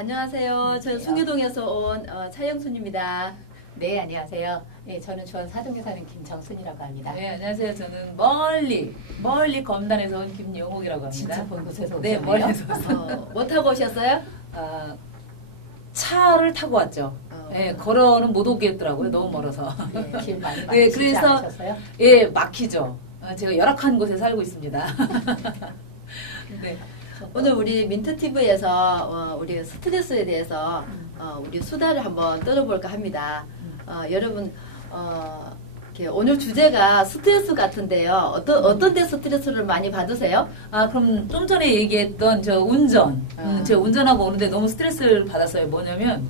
안녕하세요. 저는 숭유동에서 온 어, 차영순입니다. 네, 안녕하세요. 네, 저는 주원 사동에 사는 김정순이라고 합니다. 네, 안녕하세요. 저는 멀리, 멀리 검단에서 온 김영옥이라고 합니다. 진짜 먼 곳에서 네, 오셨네요. 멀리서. 어, 뭐 타고 오셨어요? 아, 차를 타고 왔죠. 어. 네, 걸어는 못 오겠더라고요. 너무 멀어서. 네, 길 많이 네, 막히시지 그래서- 않으셨어요? 예, 막히죠. 아, 제가 열악한 곳에 살고 있습니다. 네. 오늘 우리 민트TV에서 어, 우리 스트레스에 대해서 어, 우리 수다를 한번 떨어볼까 합니다. 어, 여러분, 어, 이렇게 오늘 주제가 스트레스 같은데요. 어떤, 어떤 데 스트레스를 많이 받으세요? 아, 그럼 좀 전에 얘기했던 저 운전. 아. 음, 제가 운전하고 오는데 너무 스트레스를 받았어요. 뭐냐면,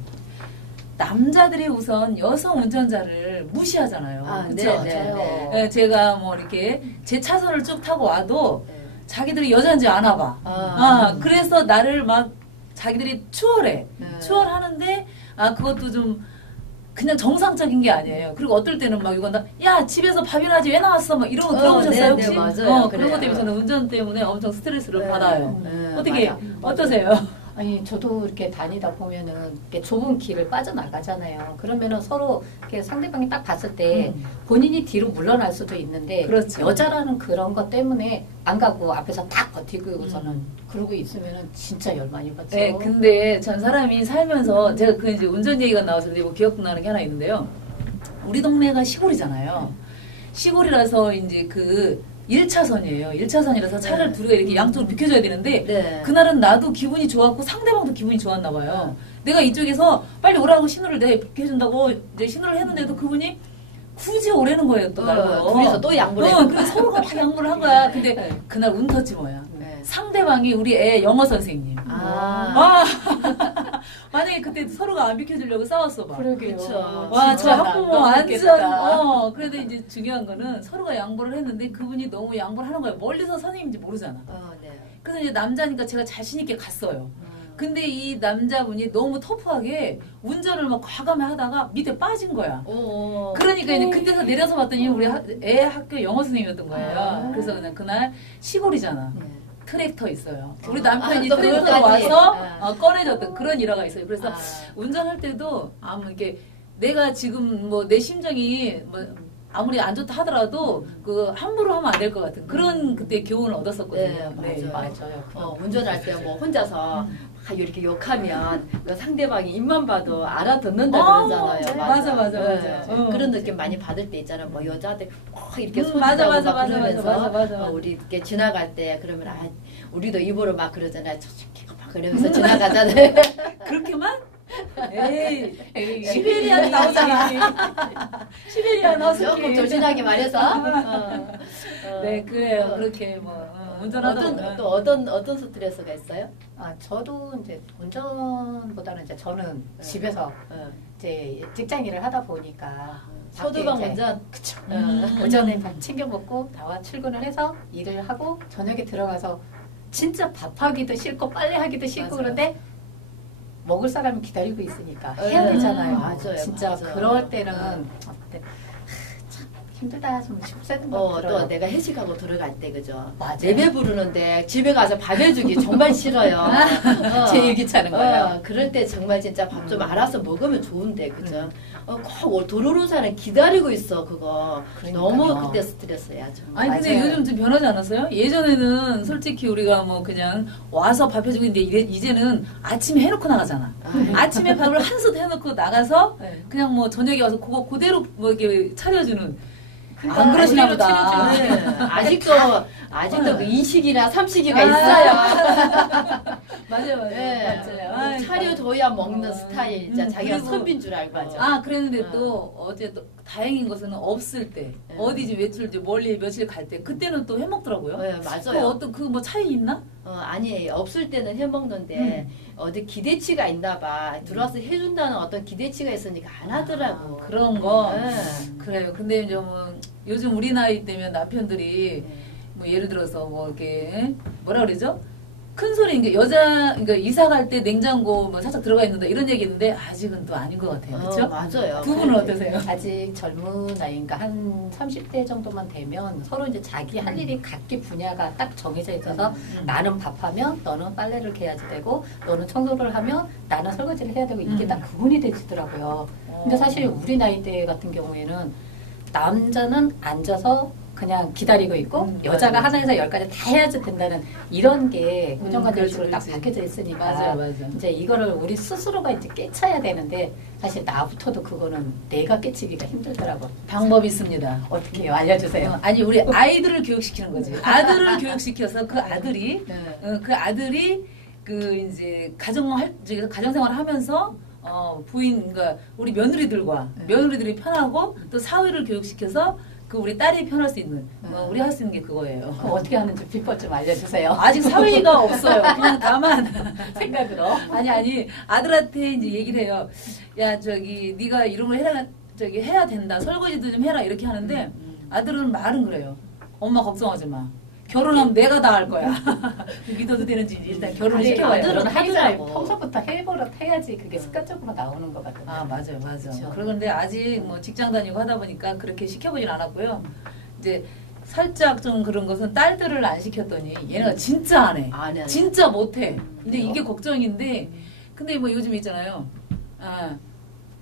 남자들이 우선 여성 운전자를 무시하잖아요. 아, 그쵸? 네, 네, 네. 예, 제가 뭐 이렇게 제 차선을 쭉 타고 와도 네. 자기들이 여자인지 아나 봐. 아. 아, 그래서 나를 막 자기들이 추월해. 네. 추월하는데, 아, 그것도 좀 그냥 정상적인 게 아니에요. 그리고 어떨 때는 막 이건 다, 야, 집에서 밥이나 하지 왜 나왔어? 막 이런 거 어, 들어보셨어요, 네, 혹시? 네, 맞아요. 어. 그런 것 때문에 저는 운전 때문에 엄청 스트레스를 네. 받아요. 네, 어떻게, 맞아. 어떠세요? 아니, 저도 이렇게 다니다 보면은 이렇게 좁은 길을 빠져나가잖아요. 그러면은 서로 이렇게 상대방이 딱 봤을 때 음. 본인이 뒤로 물러날 수도 있는데 그렇죠. 여자라는 그런 것 때문에 안 가고 앞에서 딱 버티고서는 음. 그러고 있으면은 진짜 열 많이 받죠. 네, 근데 전 사람이 살면서 제가 그 이제 운전 얘기가 나와서 뭐 기억나는 게 하나 있는데요. 우리 동네가 시골이잖아요. 시골이라서 이제 그 1차선이에요. 1차선이라서 차를 네. 두루가 이렇게 양쪽으로 비켜줘야 되는데 네. 그날은 나도 기분이 좋았고 상대방도 기분이 좋았나 봐요. 내가 이쪽에서 빨리 오라고 신호를 내가 비켜준다고 이제 신호를 했는데도 그분이 굳이 오라는 거예요, 또날 보러. 어, 둘이서 또 양보를 어, 그래서 서로가 막 양보를 한 거야. 근데 네. 그날 운 터지 뭐야. 네. 상대방이 우리 애 영어 선생님. 아. 와 만약에 그때 서로가 안 비켜주려고 싸웠어 봐. 그러게요. 그쵸. 와, 저 진짜 학부모 완전. 어, 그래도 이제 중요한 거는 서로가 양보를 했는데 그분이 너무 양보를 하는 거예요. 멀리서 선생님인지 모르잖아. 어, 네. 그래서 이제 남자니까 제가 자신 있게 갔어요. 음. 근데 이 남자분이 너무 터프하게 운전을 막 과감히 하다가 밑에 빠진 거야. 오, 그러니까 이제 그때서 내려서 봤더니 우리 학- 애 학교 영어 선생님이었던 거예요. 아. 그래서 그냥 그날 시골이잖아. 네. 트랙터 있어요. 우리 아, 남편이 또 트랙터. 와서 아. 어, 꺼내줬던 그런 일화가 있어요. 그래서 아. 운전할 때도 아무 이렇게 내가 지금 뭐 내 심정이 뭐 아무리 안 좋다 하더라도 그 함부로 하면 안 될 것 같은 그런 그때 교훈을 얻었었거든요. 네, 맞아요. 맞아요. 어, 운전할 때 뭐 혼자서 아, 이렇게 욕하면 그 상대방이 입만 봐도 알아듣는다 어, 그러잖아요. 네, 맞아, 맞아, 네. 맞아. 어. 그런 느낌 많이 받을 때 있잖아요. 뭐 여자한테 꼭 이렇게 음, 손 맞아, 맞아, 막 맞아, 맞아, 맞아, 맞아. 어, 우리 이렇게 지나갈 때 그러면 아 우리도 입으로 막 그러잖아요. 저렇게 막 그러면서 지나가잖아요. 그렇게만? 에이, 에이, 시베리아 나오잖아. 시베리아 나오서 조금 조신하게 말해서. 어, 어. 네, 그래요. 어. 그렇게 뭐 어, 운전하다 어떤 보면 또 어떤 어떤 스트레스가 있어요? 아, 저도 이제 운전보다는 이제 저는 네. 집에서 어. 이제 직장 일을 하다 보니까 소두방 밖에 이제 운전. 그쵸. 음. 오전에 밥 챙겨 먹고 나와 출근을 해서 일을 하고 저녁에 들어가서 진짜 밥하기도 싫고 빨래하기도 싫고 맞아요. 그런데 먹을 사람이 기다리고 있으니까 음, 해야 되잖아요. 맞아요, 진짜 맞아요. 그럴 때는 음. 아, 힘들다 좀 속세는 거 어, 들어요. 또 내가 회식하고 들어갈 때, 그죠? 맞아요. 내배 부르는데 집에 가서 밥 해주기 정말 싫어요. 어. 제일 귀찮은 거예요. 어, 그럴 때 정말 진짜 밥좀 음. 알아서 먹으면 좋은데, 그죠? 어, 꼭 도로로 사는 기다리고 있어, 그거. 그러니까요. 너무 그때 스트레스야, 정말. 아니 근데 맞아요. 요즘 좀 변하지 않았어요? 예전에는 솔직히 우리가 뭐 그냥 와서 밥 해주고 있는데 이제- 이제는 아침에 해놓고 나가잖아. 아, 아침에 밥을 한 솥 해놓고 나가서 네. 그냥 뭐 저녁에 와서 그거 그대로 뭐 이렇게 차려주는 안 그러시나 보다. 차려줘요. 네. 아직도, 아직도 어. 그 인식이나 삼식이가 아. 있어요. 맞아요, 맞아요. 네. 맞아요. 뭐 아이, 차려줘야 먹는 어. 스타일. 진짜 음, 자기가 그리고- 선비인 줄 알고. 맞아. 아, 그랬는데 어. 또 어제 또 다행인 것은 없을 때 네. 어디 이제 외출 이제 멀리 며칠 갈 때 그때는 또 해먹더라고요. 네, 그 맞아요. 어떤 그 뭐 차이 있나? 어, 아니 없을 때는 해 먹는데 어디 기대치가 있나 봐. 들어와서 해준다는 어떤 기대치가 있으니까 안 하더라고. 아, 그런 거. 네. 그래요. 근데 이제 뭐 요즘 우리 나이 때면 남편들이 네. 뭐 예를 들어서 뭐 이렇게 뭐라 그러죠? 큰 소리 이게 여자 그러니까 이사 갈 때 냉장고 뭐 살짝 들어가 있는데 이런 얘기 있는데 아직은 또 아닌 것 같아요. 어, 그렇죠? 맞아요. 두 분은 어떠세요? 아직 젊은 나이인가 한 30대 정도만 되면 서로 이제 자기 할 일이 각기 분야가 딱 정해져 있어서 음. 나는 밥하면 너는 빨래를 개야지 되고 너는 청소를 하면 나는 설거지를 해야 되고 이게 음. 딱 구분이 되시더라고요. 근데 사실 우리 나이대 같은 경우에는 남자는 앉아서 그냥 기다리고 있고 음, 여자가 맞아요. 하나에서 열까지 다 해야지 된다는 이런 게 음, 고정관념 식으로 그렇지, 딱. 박혀져 있으니까 맞아요, 맞아요. 이제 이거를 우리 스스로가 이제 깨쳐야 되는데 사실 나부터도 그거는 내가 깨치기가 힘들더라고. 방법이 있습니다. 어떻게 해요? 알려주세요. 어, 아니 우리 아이들을 교육시키는 거지. 아들을 교육시켜서 그 아들이 네. 어, 그 아들이 그 이제 가정할 저기 가정 생활을 하면서 어 부인 그러니까 우리 며느리들과 네. 며느리들이 편하고 또 사위를 교육시켜서 그 우리 딸이 편할 수 있는 어, 네. 우리 할 수 있는 게 그거예요. 그거 어떻게 하는지 비법 좀 알려주세요. 아직 사위가 없어요. 그냥 다만 생각으로. 아니 아니 아들한테 이제 얘기를 해요. 야 저기 네가 이런 걸 해라 저기 해야 된다. 설거지도 좀 해라 이렇게 하는데 음. 아들은 말은 그래요. 엄마 걱정하지 마. 결혼하면 내가 다 할 거야. 믿어도 되는지 일단 결혼을 시켜봐요. 아들은 하기 하더라고. 평소부터 해버릇 해야지 그게 습관적으로 나오는 것 같아요. 아 맞아요, 맞아요. 그런데 아직 뭐 직장 다니고 하다 보니까 그렇게 시켜보진 않았고요. 이제 살짝 좀 그런 것은 딸들을 안 시켰더니 얘네가 진짜 안 해. 안 해. 진짜 못해. 이제 그래요? 이게 걱정인데 근데 뭐 요즘 있잖아요. 아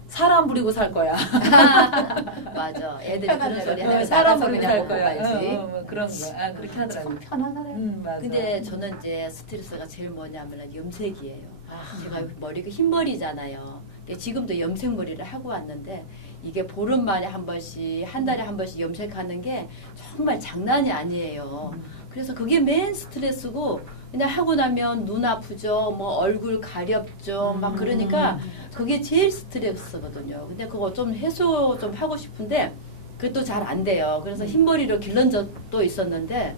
사람 부리고 살 거야. 맞아. 애들이 그런 소리 대로. 하면 어, 사람 부리고 살 거야. 어, 어, 뭐 그런 거. 아 그렇게 참 하더라고요. 편안하네요. 음 맞아. 근데 저는 이제 스트레스가 제일 뭐냐면 염색이에요. 아, 제가 머리가 흰머리잖아요. 근데 지금도 염색머리를 하고 왔는데 이게 보름 만에 한 번씩 한 달에 한 번씩 염색하는 게 정말 장난이 아니에요. 그래서 그게 맨 스트레스고 그냥 하고 나면 눈 아프죠, 뭐 얼굴 가렵죠, 막 그러니까 그게 제일 스트레스거든요. 근데 그거 좀 해소 좀 하고 싶은데 그것도 잘 안 돼요. 그래서 흰머리로 길른 적도 있었는데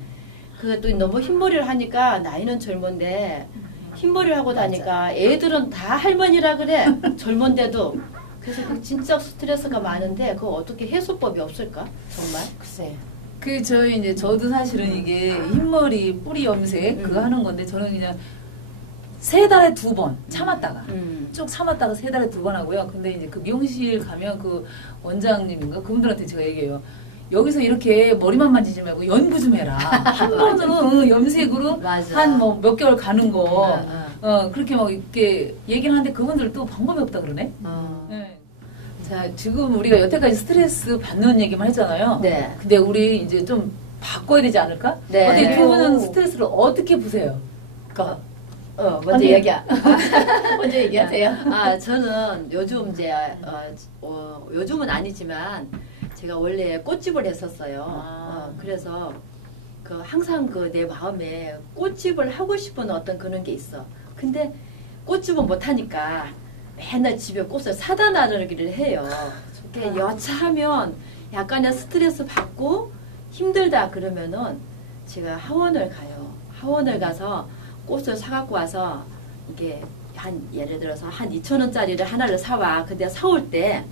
그게 또 너무 흰머리를 하니까 나이는 젊은데 흰머리를 하고 다니까 애들은 다 할머니라 그래 젊은데도 그래서 그게 진짜 스트레스가 많은데 그거 어떻게 해소법이 없을까 정말 글쎄. 그 저희 이제 저도 사실은 이게 흰머리 뿌리 염색 그거 음. 하는 건데 저는 그냥 세 달에 두 번 참았다가 음. 쭉 참았다가 세 달에 두 번 하고요. 근데 이제 그 미용실 가면 그 원장님인가 그분들한테 제가 얘기해요. 여기서 이렇게 머리만 만지지 말고 연구 좀 해라. 한 번은 어, 염색으로. 한 뭐 몇 개월 가는 거. 어, 어 그렇게 막 이렇게 얘기를 하는데 그분들 또 방법이 없다 그러네. 어. 네. 자 지금 우리가 여태까지 스트레스 받는 얘기만 했잖아요. 네. 근데 우리 이제 좀 바꿔야 되지 않을까? 네. 어떻게 두 분은 오. 스트레스를 어떻게 푸세요? 그, 어, 먼저. 얘기. 먼저 얘기하세요. 아, 저는 요즘 이제, 어, 어, 요즘은 아니지만, 제가 원래 꽃집을 했었어요. 아. 어, 그래서, 그, 항상 그 내 마음에 꽃집을 하고 싶은 어떤 그런 게 있어. 근데 꽃집은 못하니까 맨날 집에 꽃을 사다 나르기를 해요. 그게 여차하면 약간의 스트레스 받고 힘들다 그러면은 제가 하원을 가요. 하원을 가서 꽃을 사갖고 와서 이게 한 예를 들어서 한 2천 원짜리를 하나를 사와. 근데 사올 때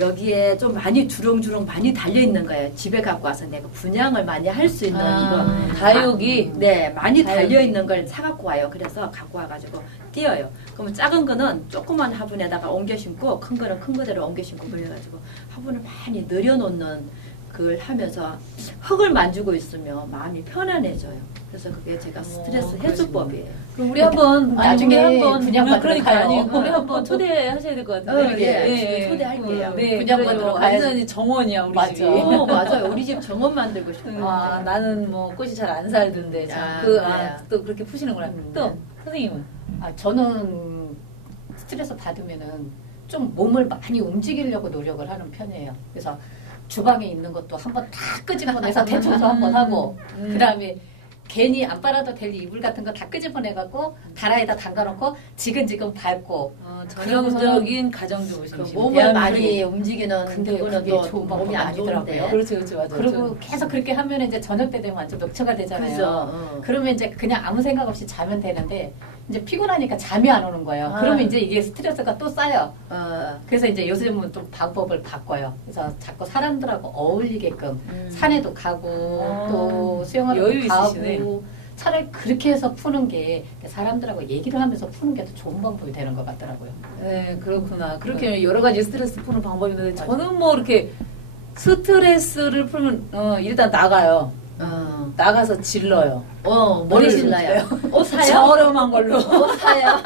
여기에 좀 많이 주렁주렁 많이 달려 있는 거예요. 집에 갖고 와서 내가 분양을 많이 할 수 있는 아, 이거 다육이? 네 많이 다육이. 달려 있는 걸 사 갖고 와요. 그래서 갖고 와가지고 띄어요. 그러면 작은 거는 조그만 화분에다가 옮겨 심고 큰 거는 큰 거대로 옮겨 심고 그래가지고 화분을 많이 늘여놓는 그걸 하면서 흙을 만지고 있으면 마음이 편안해져요. 그래서 그게 제가 스트레스 어, 해소법이에요. 그럼 우리 한번 나중에 한번 분양받으러 그러니까. 아니 우리 한번 초대하셔야 될 것 같은데. 어, 예, 지금 초대할게요. 네, 분양받으러 그래도 가야지. 완전히 정원이야 우리 맞아. 집이. 어, 맞아요. 우리 집 정원 만들고 싶어요. 아 나는 뭐 꽃이 잘 안 살던데 아, 참그또. 또 그렇게 푸시는구나. 음, 또 네. 선생님은 아, 저는 스트레스 받으면은 좀 몸을 많이 움직이려고 노력을 하는 편이에요. 그래서 주방에 있는 것도 한번 다 끄집어내서 대청소 한번 하고, 음. 그 다음에 괜히 안 빨아도 될 이불 같은 거 다 끄집어내갖고 다라에다 담가놓고 지근지근 밟고. 어, 전형적인 가정주부심. 그 몸을 많이 움직이는 근데 그거는 또 좋은 몸이 방법이 안 아니더라고요. 좋은데. 그렇지 그렇지 맞아. 그리고 계속 그렇게 하면 이제 저녁 때 되면 완전 녹초가 되잖아요. 그죠. 어. 그러면 이제 그냥 아무 생각 없이 자면 되는데 이제 피곤하니까 잠이 안 오는 거예요. 아. 그러면 이제 이게 스트레스가 또 쌓여. 어, 그래서 이제 요즘은 좀 방법을 바꿔요. 그래서 자꾸 사람들하고 어울리게끔 음. 산에도 가고 아, 또 수영하러 여유 가고 있으시네. 차라리 그렇게 해서 푸는 게 사람들하고 얘기를 하면서 푸는 게 더 좋은 방법이 되는 것 같더라고요. 네, 그렇구나. 그렇게 여러 가지 스트레스 푸는 방법이 있는데 저는 뭐 이렇게 스트레스를 풀면 어, 일단 나가요. 어, 나가서 질러요. 어 머리 질러요. 옷 사요? 저렴한 걸로. 옷 사요?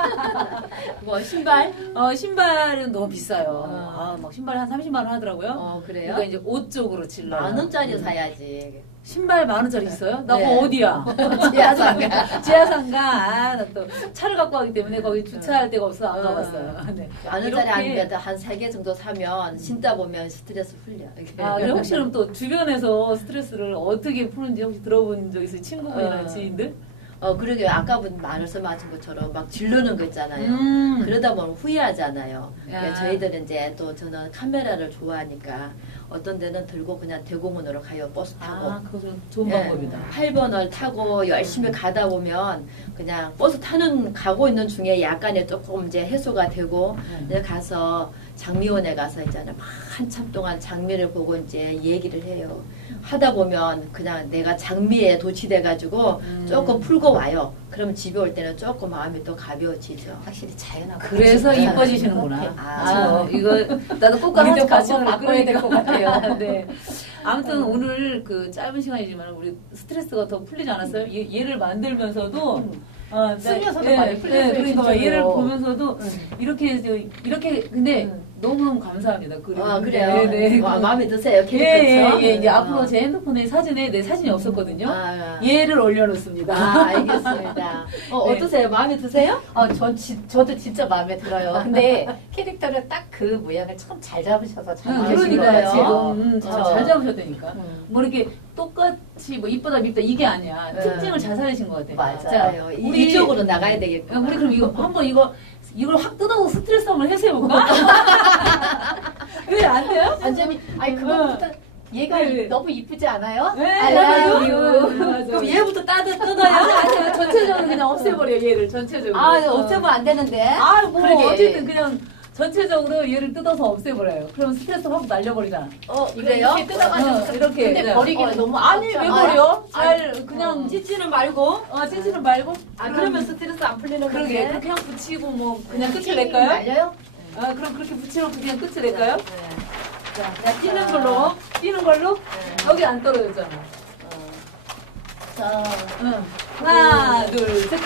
뭐 신발? 어, 신발은 너무 비싸요. 어. 아, 막 신발 한 30만 원 하더라고요. 어 그래요? 그러니까 이제 옷 쪽으로 질러요. 만 원짜리 음. 사야지. 신발 만 원짜리 있어요? 나 네. 그거 어디야? 지하상가. 지하상가. 아, 나 또 차를 갖고 가기 때문에 거기 주차할 데가 없어서 안 어. 가봤어요. 네. 만 원짜리 아니면 한세 개 정도 사면 신다 보면 스트레스 풀려. 아, 혹시 그럼 또 주변에서 스트레스를 어떻게 푸는지 혹시 들어본 적 있어요? 친구분이나 어. 지인들? 어 그러게 아까 분 맞은 것처럼 막 질르는 거 있잖아요. 음. 그러다 보면 후회하잖아요. 그러니까 야. 저희들은 이제 또 저는 카메라를 좋아하니까 어떤 데는 들고 그냥 대공원으로 가요 버스 타고. 아, 그것은 좋은 예, 방법이다. 8번을 타고 열심히 가다 보면 그냥 버스 타는 가고 있는 중에 약간의 조금 이제 해소가 되고 네. 이제 가서 장미원에 가서. 막 한참 동안 장미를 보고 이제 얘기를 해요. 하다 보면 그냥 내가 장미에 도취돼 가지고 음. 조금 풀고 와요. 그럼 집에 올 때는 조금 마음이 또 가벼워지죠. 확실히 자연하고 그래서 이뻐지시는구나. 그렇게. 아, 이거 나도 꼭 가서 우리도 같이 바꿔야 될 것 같아요. 네. 아무튼 오늘 그 짧은 시간이지만 우리 스트레스가 더 풀리지 않았어요? 얘, 얘를 만들면서도 음. 어, 네. 쓰면서도 네, 많이 풀렸어요, 네, 그러니까. 얘를 보면서도 음. 이렇게 저- 이렇게 근데 음. 너무 감사합니다. 그리고 아 그래요? 네, 네. 와, 마음에 드세요? 예, 캐릭터처럼? 예, 예, 이제 어. 앞으로 제 핸드폰에 사진에 내 사진이 없었거든요. 아, 얘를 올려놓습니다. 아, 알겠습니다. 어, 네. 어떠세요? 마음에 드세요? 어, 전 지, 저도 진짜 마음에 들어요. 근데 캐릭터를 딱 그 모양을 참 잘 잡으셔서 잘 음, 나오신 것 그러니까요. 같아요. 음, 잘, 어. 잘 잡으셨다니까. 음. 뭐 이렇게 똑같이 뭐 이쁘다 밉다 이게 아니야. 네. 특징을 잘 살리신 것 같아요. 맞아요. 자, 우리 이쪽으로 나가야 야, 되겠고. 우리 그럼 이거 한번 이거 이걸 확 뜯어서 스트레스 한번 해소해볼까? 왜 안 돼요? 완전히 아니 그거부터 얘가 네. 너무 이쁘지 않아요? 네, I love you. 네, 맞아요. 그럼 얘부터 따뜻 아니, 뜯어요? 아니, 전체적으로 그냥 없애버려, 얘를, 전체적으로. 아, 없애면 안 되는데. 아, 뭐, 그러게. 어쨌든 그냥 전체적으로 얘를 뜯어서 없애버려요. 그럼 스트레스 확 날려버리잖아. 어, 그래요? 이렇게 뜯어가지고 어, 이렇게. 근데 네. 버리기는 어, 너무 아니, 왜. 버려? 잘, 아니, 그냥, 어. 찢지는 말고. 어, 찢지는 말고. 아, 그러면 스트레스 안 풀리는 그러게. 건데. 그렇게 그냥 붙이고 뭐, 그냥 끝을 찌- 낼까요? 말려요? 아, 그럼 그렇게 붙여놓고 그냥 끝을 낼까요? 네. 자, 뛰는 걸로. 뛰는 걸로? 네. 여기 안 떨어졌잖아. 자, 응. 하나, 둘, 셋.